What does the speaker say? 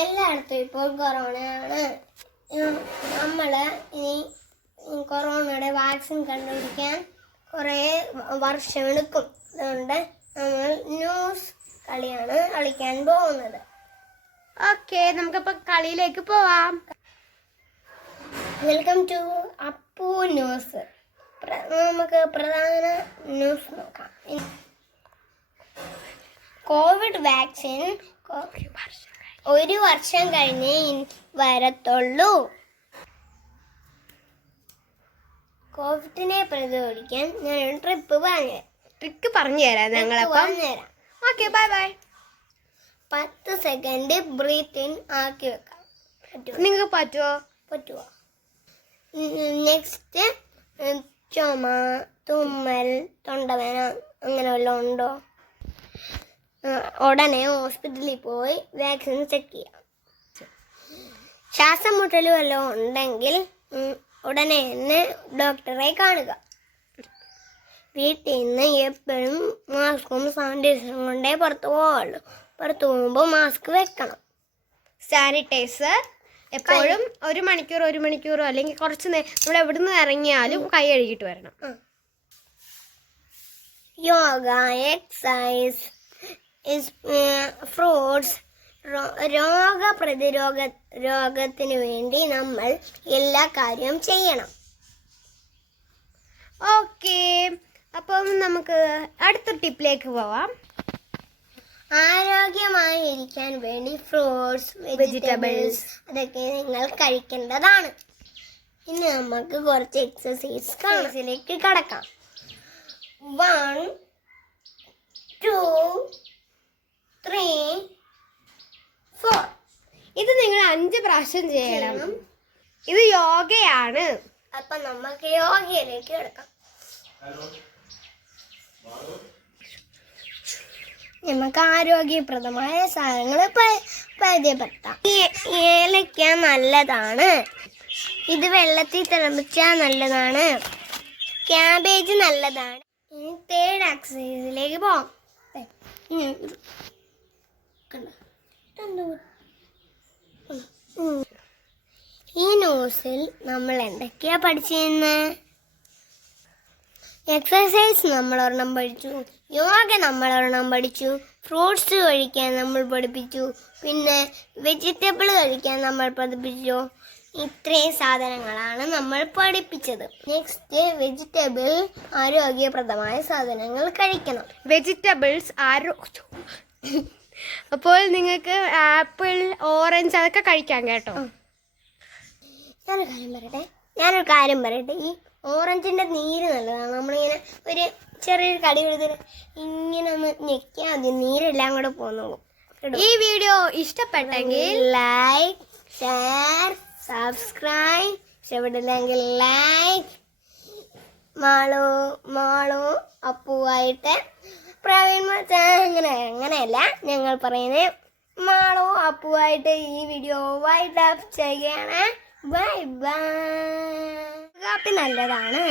എല്ലായിടത്തും ഇപ്പോൾ കൊറോണയാണ്. നമ്മൾ ഇനി കൊറോണയുടെ വാക്സിൻ കണ്ടുപിടിക്കാൻ കുറേ വർഷമെടുക്കും. അതുകൊണ്ട് നമ്മൾ ന്യൂസ് കളിയാണ് കളിക്കാൻ പോകുന്നത്. ഓക്കെ, നമുക്കപ്പോൾ കളിയിലേക്ക് പോവാം. Welcome to Appu news. നമുക്ക് പ്രധാന ന്യൂസ് നോക്കാം. കോവിഡ് വാക്സിൻ 1 വർഷം കഴിഞ്ഞ് വരത്തുള്ളൂ. കോവിഡിനെ പ്രതിരോധിക്കാൻ ഞാനൊരു ട്രിക്ക് പറഞ്ഞുതരാം. ഞങ്ങളപ്പം okay, bye bye. 10 second breath in ആക്കി വെക്കാം. നിങ്ങൾക്ക് പറ്റുമോ? നെക്സ്റ്റ്, ചുമ, തുമ്മൽ, തൊണ്ടവേദന അങ്ങനെ വല്ലതും ഉണ്ടോ? ഉടനെ ഹോസ്പിറ്റലിൽ പോയി വാക്സിൻ ചെക്ക് ചെയ്യാം. ശ്വാസം മുട്ടൽ വല്ലതും ഉണ്ടെങ്കിൽ ഉടനെ തന്നെ ഡോക്ടറെ കാണുക. വീട്ടിൽ നിന്ന് എപ്പോഴും മാസ്കും സാനിറ്റൈസറും കൊണ്ടേ പുറത്ത് പോവുള്ളൂ. പുറത്ത് പോകുമ്പോൾ മാസ്ക് വെക്കണം. സാനിറ്റൈസർ എപ്പോഴും 1 മണിക്കൂറോ അല്ലെങ്കിൽ കുറച്ച് നേരം നമ്മൾ എവിടുന്ന് ഇറങ്ങിയാലും കൈ കഴുകിയിട്ട് വരണം. Yoga, exercise, fruits. രോഗത്തിന് വേണ്ടി നമ്മൾ എല്ലാ കാര്യവും ചെയ്യണം. ഓക്കെ, അപ്പം നമുക്ക് അടുത്ത ടിപ്പിലേക്ക് പോവാം. ആരോഗ്യമായിരിക്കാൻ വേണ്ടി ഫ്രൂട്ട്സ്, വെജിറ്റബിൾസ് അതൊക്കെ നിങ്ങൾ കഴിക്കേണ്ടതാണ്. ഇനി നമുക്ക് കുറച്ച് എക്സസൈസിലേക്ക് കടക്കാം. 1 2 3 4. ഇത് നിങ്ങൾ 5 പ്രാവശ്യം ചെയ്യണം. ഇത് യോഗയാണ്. അപ്പൊ നമുക്ക് യോഗയിലേക്ക് കിടക്കാം. നമുക്ക് ആരോഗ്യപ്രദമായ സാധനങ്ങൾ പരിചയപ്പെടുത്താം. ഏലക്ക നല്ലതാണ്. ഇത് വെള്ളത്തിൽ തിളപ്പിച്ചാൽ നല്ലതാണ്. ക്യാബേജ് നല്ലതാണ്. ഇനി 3rd എക്സസൈസിലേക്ക് പോവാം. ഈ ന്യൂസിൽ നമ്മൾ എന്തൊക്കെയാ പഠിച്ചിരുന്നത്? എക്സസൈസ് നമ്മളൊരെണ്ണം പഠിച്ചു, യോഗ നമ്മളൊരെണ്ണം പഠിച്ചു, ഫ്രൂട്ട്സ് കഴിക്കാൻ നമ്മൾ പഠിപ്പിച്ചു, പിന്നെ വെജിറ്റബിൾ കഴിക്കാൻ നമ്മൾ പഠിപ്പിച്ചു. ഇത്രയും സാധനങ്ങളാണ് നമ്മൾ പഠിപ്പിച്ചത്. നെക്സ്റ്റ്, വെജിറ്റബിൾ ആരോഗ്യപ്രദമായ സാധനങ്ങൾ കഴിക്കണം. വെജിറ്റബിൾസ് അപ്പോൾ നിങ്ങൾക്ക് ആപ്പിൾ, ഓറഞ്ച് അതൊക്കെ കഴിക്കാം കേട്ടോ. ഞാനൊരു കാര്യം പറയട്ടെ. ഈ ഓറഞ്ചിന്റെ നീര് നല്ലതാണ്. നമ്മളിങ്ങനെ ഒരു ചെറിയൊരു കടി കൊടുത്തിട്ട് ഇങ്ങനെ ഒന്ന് ഞെക്കിയാൽ മതി, നീരെല്ലാം കൂടെ പോന്നോളൂ. ഈ വീഡിയോ ഇഷ്ടപ്പെട്ടെങ്കിൽ ലൈക്ക്, ഷെയർ, സബ്സ്ക്രൈബ്. ഇഷ്ടപ്പെട്ടില്ലെങ്കിൽ ലൈക്ക്. മാളു അപ്പുവായിട്ട് പ്രവീൺ അങ്ങനെയല്ല ഞങ്ങൾ പറയുന്നത്. മാളു അപ്പുവായിട്ട് ഈ വീഡിയോ വൈൻഡ് അപ്പ് ചെയ്യാണ്. Bye bye. കാപ്പി നല്ലതാണ്.